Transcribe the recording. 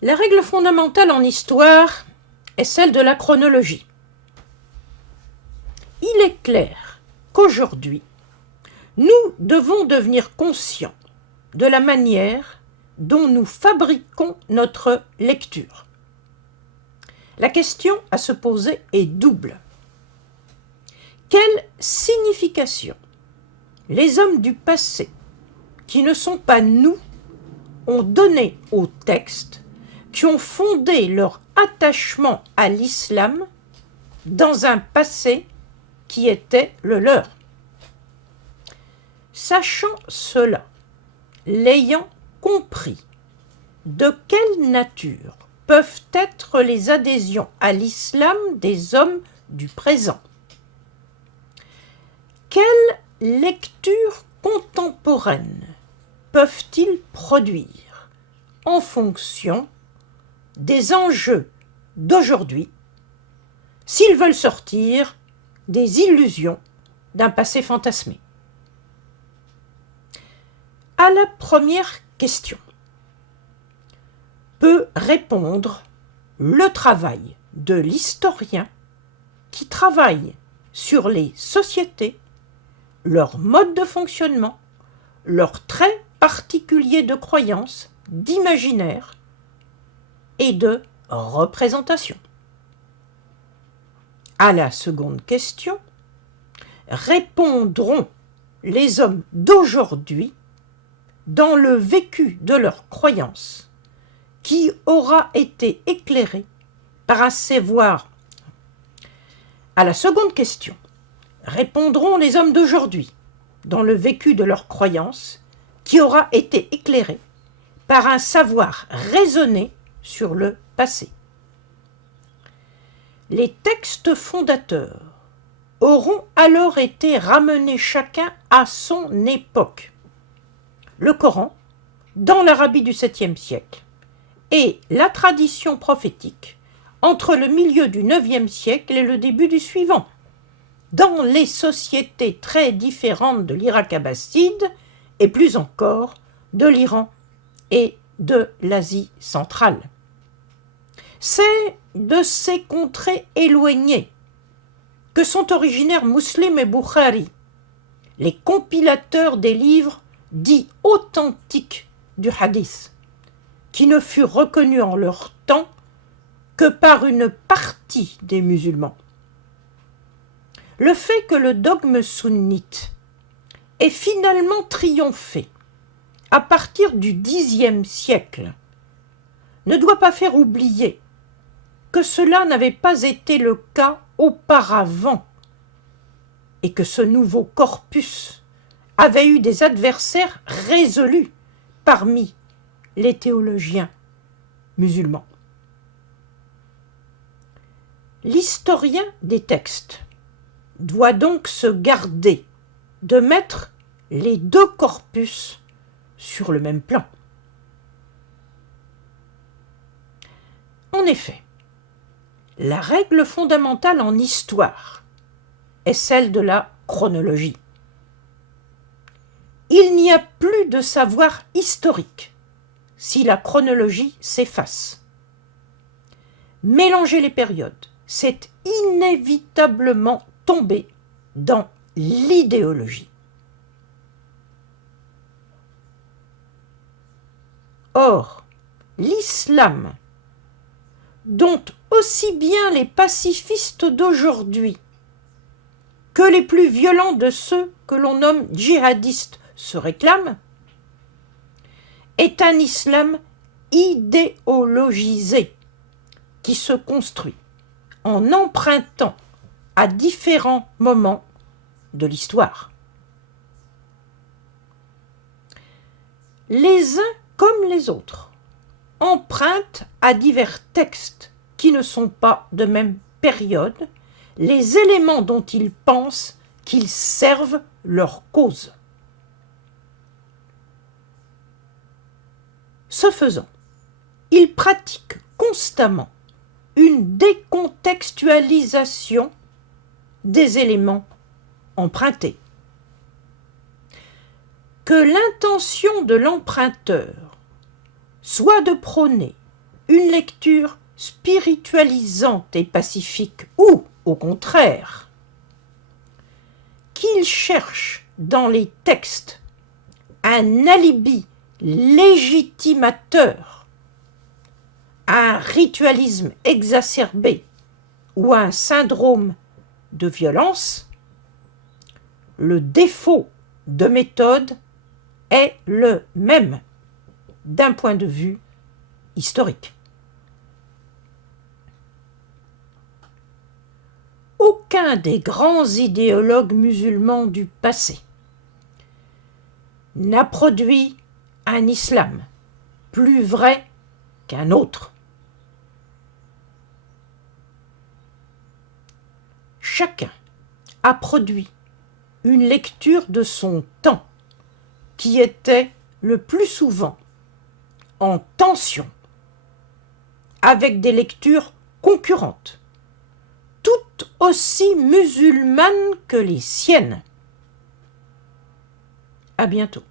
La règle fondamentale en histoire est celle de la chronologie. Il est clair qu'aujourd'hui, nous devons devenir conscients de la manière dont nous fabriquons notre lecture. La question à se poser est double. Quelle signification les hommes du passé, qui ne sont pas nous, ont donné aux textes qui ont fondé leur attachement à l'islam dans un passé qui était le leur? Sachant cela, l'ayant compris, de quelle nature peuvent être les adhésions à l'islam des hommes du présent? Quelles lectures contemporaines peuvent-ils produire en fonction des enjeux d'aujourd'hui s'ils veulent sortir des illusions d'un passé fantasmé? À la première question peut répondre le travail de l'historien qui travaille sur les sociétés, leur mode de fonctionnement, leurs traits particuliers de croyance, d'imaginaire et de représentation. À la seconde question, répondront les hommes d'aujourd'hui dans le vécu de leurs croyances qui aura été éclairé par un savoir. À la seconde question, répondront les hommes d'aujourd'hui dans le vécu de leurs croyances qui aura été éclairé par un savoir raisonné sur le passé. Les textes fondateurs auront alors été ramenés chacun à son époque. Le Coran, dans l'Arabie du 7e siècle, et la tradition prophétique entre le milieu du 9e siècle et le début du suivant, dans les sociétés très différentes de l'Irak abbasside et plus encore de l'Iran et de l'Asie centrale. C'est de ces contrées éloignées que sont originaires Muslim et Bukhari, les compilateurs des livres dits authentiques du hadith, qui ne furent reconnus en leur temps que par une partie des musulmans. Le fait que le dogme sunnite ait finalement triomphé à partir du Xe siècle ne doit pas faire oublier que cela n'avait pas été le cas auparavant et que ce nouveau corpus avait eu des adversaires résolus parmi les théologiens musulmans. L'historien des textes doit donc se garder de mettre les deux corpus sur le même plan. En effet, la règle fondamentale en histoire est celle de la chronologie. Il n'y a plus de savoir historique si la chronologie s'efface. Mélanger les périodes, c'est inévitablement tomber dans l'idéologie. Or, l'islam, dont aussi bien les pacifistes d'aujourd'hui que les plus violents de ceux que l'on nomme djihadistes se réclament, est un islam idéologisé qui se construit en empruntant à différents moments de l'histoire. Les uns comme les autres empruntent à divers textes qui ne sont pas de même période les éléments dont ils pensent qu'ils servent leur cause. Ce faisant, ils pratiquent constamment une décontextualisation des éléments empruntés. Que l'intention de l'emprunteur soit de prôner une lecture spiritualisante et pacifique, ou, au contraire, qu'ils cherchent dans les textes un alibi légitimateur, un ritualisme exacerbé ou un syndrome de violence, le défaut de méthode est le même d'un point de vue historique. Aucun des grands idéologues musulmans du passé n'a produit un islam plus vrai qu'un autre. Chacun a produit une lecture de son temps qui était le plus souvent en tension avec des lectures concurrentes, toutes aussi musulmanes que les siennes. À bientôt.